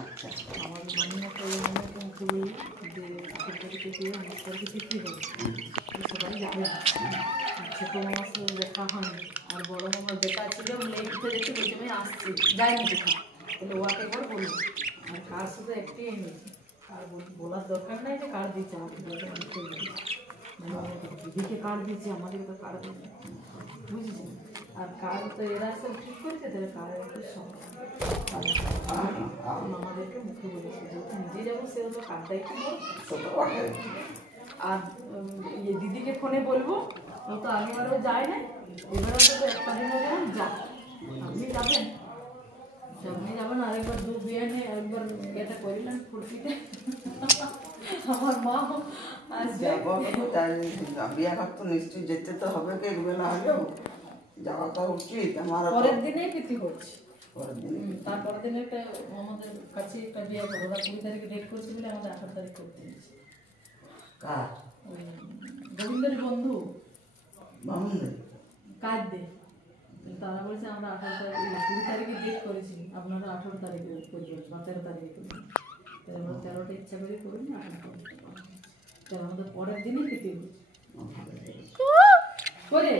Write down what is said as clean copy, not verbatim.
আচ্ছা, আমার মামিমা তো অনেকে মুখে বলি যে 18 তারিখে গিয়ে 19 তারিখে ছুটি হবে, সবাই যাবে। ছোটো মামার সাথে দেখা হয়নি, আর বড়ো মামার দেখা ছিল লেটতে দেখে বলছে আমি আসছি, যাইনি দেখা। তাহলে ওয়াকে একবার বলবো, আর কার শুধু একটি এনেছি, আর বলার দরকার নাই যে কার্ড দিচ্ছে আমাকে, দিদিকে কার্ড দিচ্ছে, আমাদের তো কার্ড দিচ্ছে, বুঝেছি। আর কার্ড তো এরা সব ঠিক করেছে, তাহলে কার্ডের একটু মামাদেরকে মুখে বলেছে যেহেতু নিজে যাবো সেহেতু কার্ডটাই কিনবো। আর দিদিকে ফোনে বলবো, ও তো আগেবারও যায় না, এবারও তো একটা দিনও যেমন যা, আপনি যাবেন, আপনি যাবেন। আরেকবার দুধ বিরিয়ানি একবার এটা করিলেন ফুর্তিতে, আমার মা আসবে। বিয়াঘাট তো নিশ্চয়ই যেতে তো হবে, দেখবে না হলেও যাওয়াটা উচিত। আমার পরের দিনেই প্রীতি হচ্ছে, পরের দিন তারপরের দিনে একটা আমাদের কাছে একটা বিয়ে করবো, ওরা 20 তারিখে ডেট করছে বলে আমাদের 18 তারিখ করতে দিয়েছে। কার? ওই গোবিন্দের বন্ধু মামুনের কাজ দে, তারা বলছে আমরা 18 তারিখ 20 তারিখে ডেট করেছি, আপনারা 18 তারিখে করবেন বা 13 তারিখে করবেন। তাই আমরা 13টা ইচ্ছা করে করিনি, 18 তারিখে আমাদের পরের দিনই প্রীতি করে।